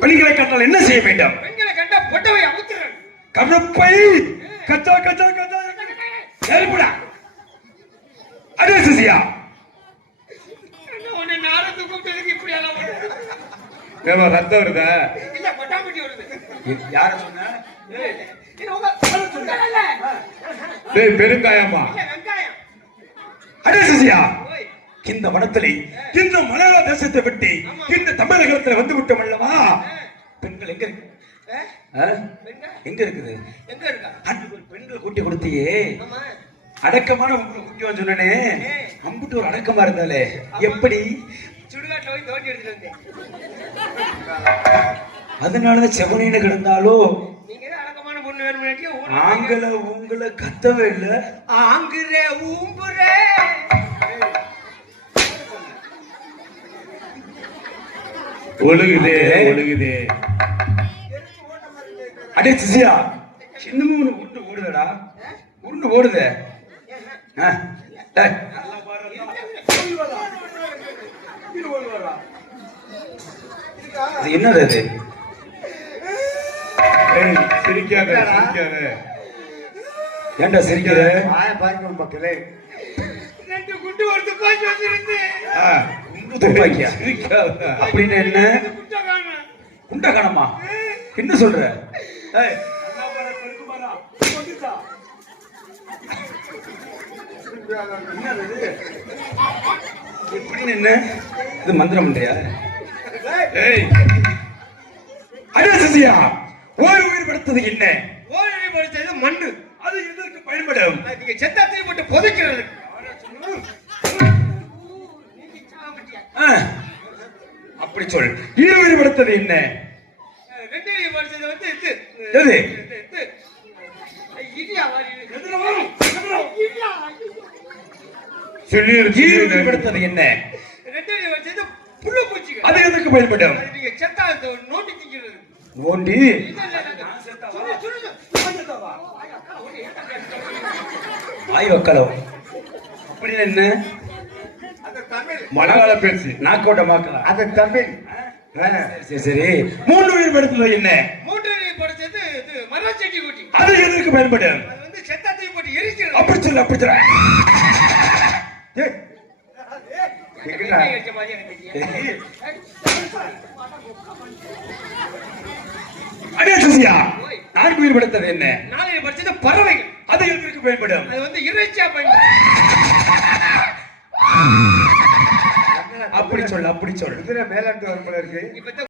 பெண்களை கண்டால் என்ன செய்ய வேண்டும்? பெண்களை கண்டா பொட்டவை அமுத்துறேன் கருப்பை! கச்சா கச்சா கச்சா நெருப்புடா! அதே சிசியா! உன்னை நாரத்து கூப்பிட்டதுக்கு இப்படி எல்லாம். ஏமா ரத்தம் வருதா? இல்ல வருது. யார சொன்ன. டேய் பெருங்காயமா இல்ல, வெங்காயம். சிசியா! ஓய், இந்த வனத்திலே இந்த மலையாள தேசத்தை விட்டு இந்த தமிழகத்துல வந்து விட்டோம் அல்லவா? பெண்கள் எங்க இருக்கு? எங்க இருக்குது? எங்க இருக்கா? பெண்கள் கூட்டி கொடுத்தியே. அடக்கமான உங்களை குட்டிவான்னு சொன்னனே. அம்புட்டு ஒரு அடக்கமா இருந்தாலே எப்படி? அதனாலதான் செவனின்னு கிடந்தாலோ? ஆங்களை உங்களை கத்தவே இல்ல. ஆங்குறே ஊம்புறே. ஒழுகுதே ஒழுகுதே. அடே சிசியா சின்னமும் ஒண்ணு உருண்டு ஓடுதடா. உருண்டு ஓடுதே. என்னது அது? சிரிக்காத சிரிக்காத. ஏன்டா சிரிக்கிற? மக்களே ரெண்டு குண்டு வச்சிருந்தேன் ஆ, குண்டு துப்பாக்கியா? அப்படின்னு என்ன? குண்டை காணோம். குண்ட காணமா என்ன சொல்ற? எப்படின்னு என்ன? இது மந்திரம் இல்லையா? சிசியா ஓர் உயிர் படுத்தது என்ன? ஓரிரை படிச்சது மண்ணு. அது எதற்கு பயன்படும்? நீங்க செத்தாத்திரி போட்டு புதைக்கிறது. வரும்? இடியா. சொல்லி ஈர உயிர் படுத்தது என்ன? படிச்சது புழு பூச்சிகள். அது எதற்கு பயன்படும்? நோண்டி. ஆய் வக்கலம் அப்படின்னு என்ன? மலையாள பேச்சு நாக்கோட்ட மாக்கலாம் அது தமிழ். சரி சரி. மூன்று உயிர் படுத்தது என்ன? மூன்றரை படிச்சது இது மரம் செடி குட்டி. அது எதற்கு பயன்படும்? அது வந்து செத்தாத்திரி போட்டு எரிக்கிறது அப்படி சொல்லு அப்படி சொல்லு. அடே சுசியா நான்கு உயிர் படுத்தது என்ன? நாளைய படிச்சது பறவைகள். அது எதற்கு பயன்படும்? அது வந்து இறைச்சியா பயன்படும். அப்படி சொல்லு அப்படி சொல்லு குதிரை மேலாண்டு வரும் போல இருக்கு?